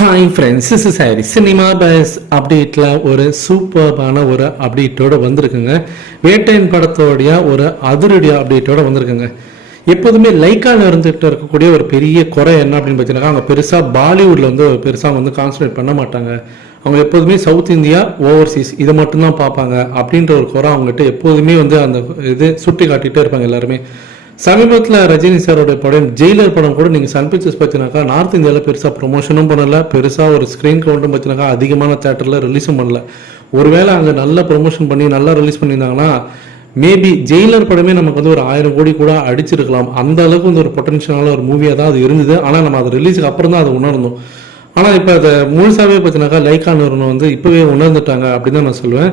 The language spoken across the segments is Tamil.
ஹாய் ஃப்ரெண்ட்ஸ் இஸ் சாரி சினிமா பஸ் அப்டேட்டில் ஒரு சூப்பர்பான ஒரு அப்டேட்டோட வந்திருக்குங்க. வேட்டையன் படத்தோடைய ஒரு அதிரடி அப்டேட்டோடு வந்திருக்குங்க. எப்போதுமே லைக்கான இருந்துகிட்டு இருக்கக்கூடிய ஒரு பெரிய குறை என்ன அப்படின்னு பார்த்தீங்கன்னா அவங்க பெருசாக பாலிவுட்ல வந்து பெருசாக வந்து கான்சன்ட்ரேட் பண்ண மாட்டாங்க. அவங்க எப்போதுமே சவுத் இந்தியா ஓவர்சீஸ் இதை மட்டும்தான் பார்ப்பாங்க அப்படின்ற ஒரு குறை அவங்ககிட்ட எப்போதுமே வந்து அந்த இது சுட்டி காட்டிகிட்டே இருப்பாங்க எல்லாருமே. சமீபத்தில் ரஜினி சாரோட படம் ஜெயிலர் படம் கூட நீங்கள் சன் பிக்சர்ஸ் பார்த்தீங்கன்னாக்கா நார்த் இந்தியாவில் பெருசாக ப்ரொமோஷனும் பண்ணல. பெருசாக ஒரு ஸ்க்ரீன் கவுண்ட்டும் பார்த்தினாக்கா அதிகமான தேட்டரில் ரிலீஸும் பண்ணல. ஒருவேளை அங்கே நல்ல ப்ரொமோஷன் பண்ணி நல்லா ரிலீஸ் பண்ணியிருந்தாங்கன்னா மேபி ஜெயிலர் படமே நமக்கு வந்து ஒரு ஆயிரம் கோடி கூட அடிச்சிருக்கலாம். அந்த அளவுக்கு வந்து ஒரு பொட்டன்ஷியலான ஒரு மூவியாக தான் அது இருந்தது. ஆனால் நம்ம அது ரிலீஸுக்கு அப்புறம் தான் அதை உணர்ந்தோம். ஆனால் இப்போ அதை முழுசாகவே பார்த்தினாக்கா லைக்கான வந்து இப்போவே உணர்ந்துட்டாங்க அப்படின்னு தான் நான் சொல்லுவேன்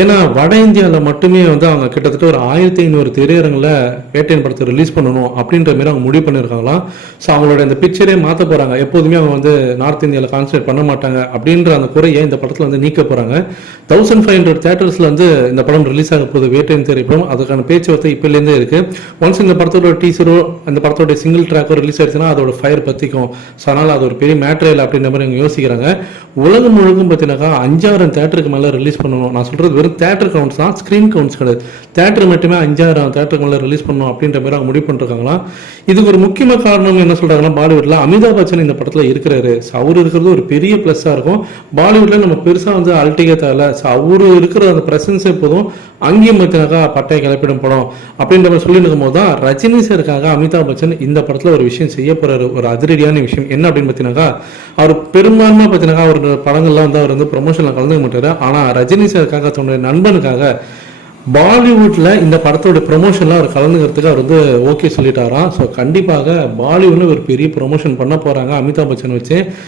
ஏன்னா வட இந்தியாவில் மட்டுமே வந்து அவங்க கிட்டத்தட்ட ஒரு ஆயிரத்தி ஐநூறு திரையரங்கில் வேட்டையன் படத்தை ரிலீஸ் பண்ணணும் அப்படின்ற மாதிரி அவங்க முடிவு பண்ணியிருக்காங்களாம். ஸோ அவங்களோட இந்த பிக்சரே மாற்ற போகிறாங்க எப்போதுமே அவங்க வந்து நார்த் இந்தியாவில் கான்சன்ட்ரேட் பண்ண மாட்டாங்க அப்படின்ற அந்த குறையை இந்த படத்தில் வந்து நீக்க போகிறாங்க தௌசண்ட் ஃபைவ் ஹண்ட்ரட் தேட்டர்ஸில் வந்து இந்த படம் ரிலீஸ் ஆக போகுது வேட்டையன் திரைப்படம். அதுக்கான பேச்சுவார்த்தை இப்போலேருந்தே இருக்குது ஒன்ஸ் இந்த படத்தோட டீசரோ அந்த படத்தோட சிங்கிள் ட்ராக்கோ ரிலீஸ் ஆயிடுச்சுன்னா அதோட ஃபயர் பற்றிக்கும் ஸோ அதனால் அது ஒரு பெரிய மேட்ரு இல்லை அப்படின்ற மாதிரி அவங்க யோசிக்கிறாங்க. உலகம் முழுக்கும் பார்த்தீங்கன்னாக்கா அஞ்சாயிரம் தேட்டருக்கு மேலே ரிலீஸ் பண்ணணும். நான் சொல்கிறது வெறும் தேட்டர் கவுண்ட்ஸ் தான் ஸ்க்ரீன் கவுண்ட்ஸ் கிடையாது. தேட்டர் மட்டுமே அஞ்சாயிரம் தேட்டருக்கு மேலே ரிலீஸ் பண்ணணும் அப்படின்ற மாதிரி அவங்க முடிவு பண்ணிருக்காங்களா இதுக்கு ஒரு முக்கியமான காரணம் என்ன சொல்கிறாங்கன்னா பாலிவுட்டில் அமிதாப் பச்சன் இந்த படத்தில் இருக்கிறாரு. ஸோ அவர் இருக்கிறது ஒரு பெரிய ப்ளஸ்ஸாக இருக்கும். பாலிவுட்டில் நம்ம பெருசாக வந்து அல்டிகே தேவை ஸோ அவர் இருக்கிற அந்த ப்ரெசன்ஸே போதும். அங்கேயும் பார்த்தினாக்கா பட்டையை கிளப்பிடும் படம் அப்படின்ற மாதிரி சொல்லி இருக்கும் போது தான் ரஜினி சாருக்காக அமிதாப் பச்சன் இந்த படத்தில் ஒரு விஷயம் செய்ய போகிறாரு ஒரு அதிரடியான விஷயம். என்ன அப்படின்னு பார்த்தீங்கன்னாக்கா அவர் பெரும்பான்மை பார்த்தீங்கன்னா அவர் படங்கள்லாம் வந்து அவர் வந்து ப்ரொமோஷனில் கலந்துக்க மாட்டார். ஆனால் ரஜினி சாருக்காக தன்னுடைய நண்பனுக்காக பாலிவுட்ல இந்த படத்தோட ப்ரொமோஷன்ல அவர் கலந்துக்கிறதுக்கு அவர் வந்து ஓகே சொல்லிட்டாராம். ஸோ கண்டிப்பாக பாலிவுட்டில் ஒரு பெரிய ப்ரொமோஷன் பண்ண போறாங்க அமிதாப் பச்சன் வச்சு.